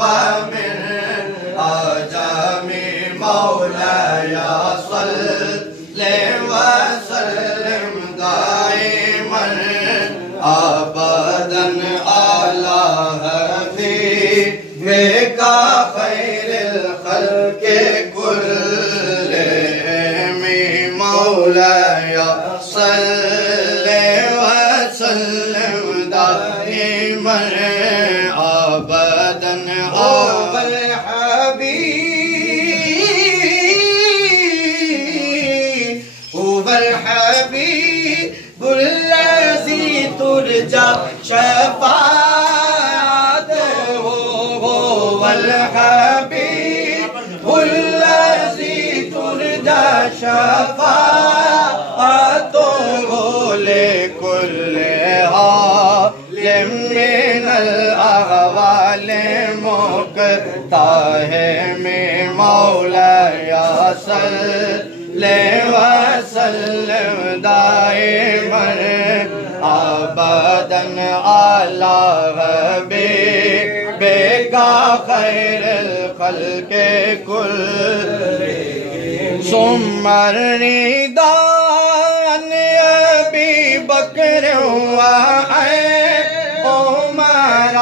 वमिन आजामी मौलाया सल्ले वसल्लिम दाइमन अबदन अला हबीबिका खैरिल खल्क़ि कुल्लिहिम मौलाया सल्ले वसल्लिम दाइमन अबदन अवल हबीबुल्लज़ी तुरजा शफ़ाअत हो वल हबीबुल्लज़ी तुरजा शफ़ाअत हो लिकुल्लि हालिम मिनल अहवाल मुक़्ताहिम मौलाया सल्ले वसल्लिम दाइमन अबदन अला हबीबिका खैरिल खल्क़ि कुल्लिहिम सुम्मा रिदा अन अबी बकर व उमर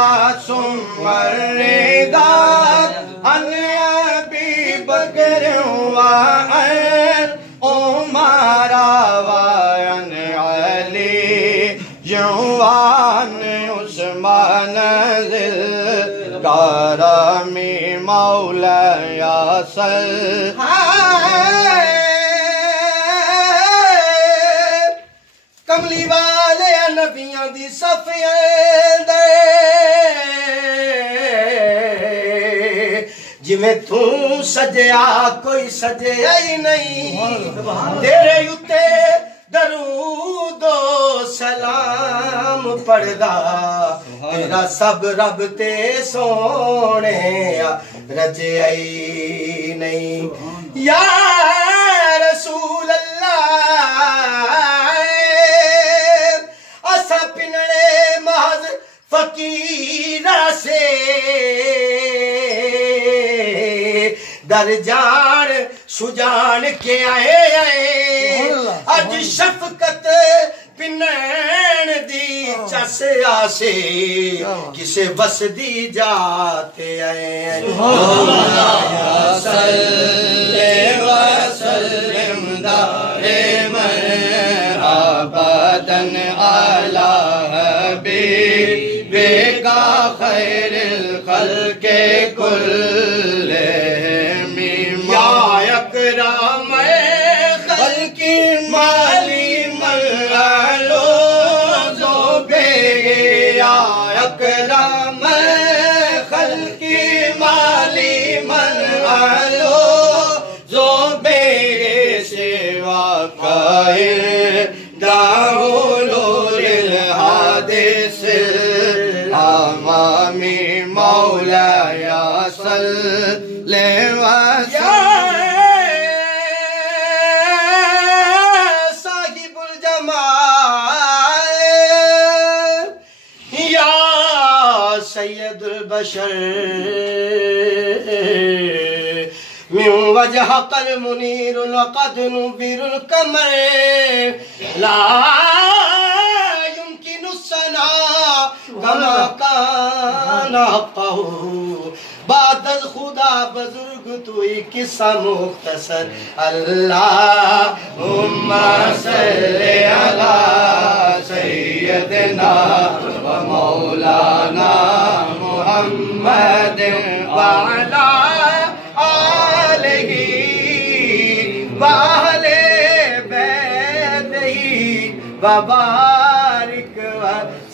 सुम्मा रिदा अन अबी बकर व उमर वान अली जवान उस्मान ज़िल करमी मौलाया कमली वाले नबियां दी सफ़ियां दे जिमें तू सजया कोई सजया ही नहीं तेरे उत्ते दरूदो सलाम पढ़दा तेरा सब रब ते सोने रजया ही नहीं या रसूल अल्लाह असा पिनड़े महज फकीरा से दर जान सुजान के आए अज शफकत पिनैन दी चस आसे किसे बस दी जाते आए सल्ले वसल्लिम दाइमन अबदन अला हबीबिका खैरिल खल्क़ि कुल्लिहिम या अकरम खल्क़ि माली मलो जो बे या अकरम खल्क़ि माली मलो जो बे सेवा कायर दाहुलो लिल हादिस अमामी मौलाया सल्ले साहिबुल जमाल या सैयदुल बशर मिन वजहकल मुनीरुल क़द नुबिरुल कमर ला युमकिनु सना कमा काना हक़्क़हु बादल खुदा बुजुर्ग तू किस्सा मुख्तसर अल्लाहुम्मा सल्ली अला सय्यदिना व मौलाना मुहम्मद व अला आलिहि व अहले बैतिही व बारिक व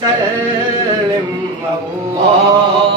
सल्लिम अल्लाह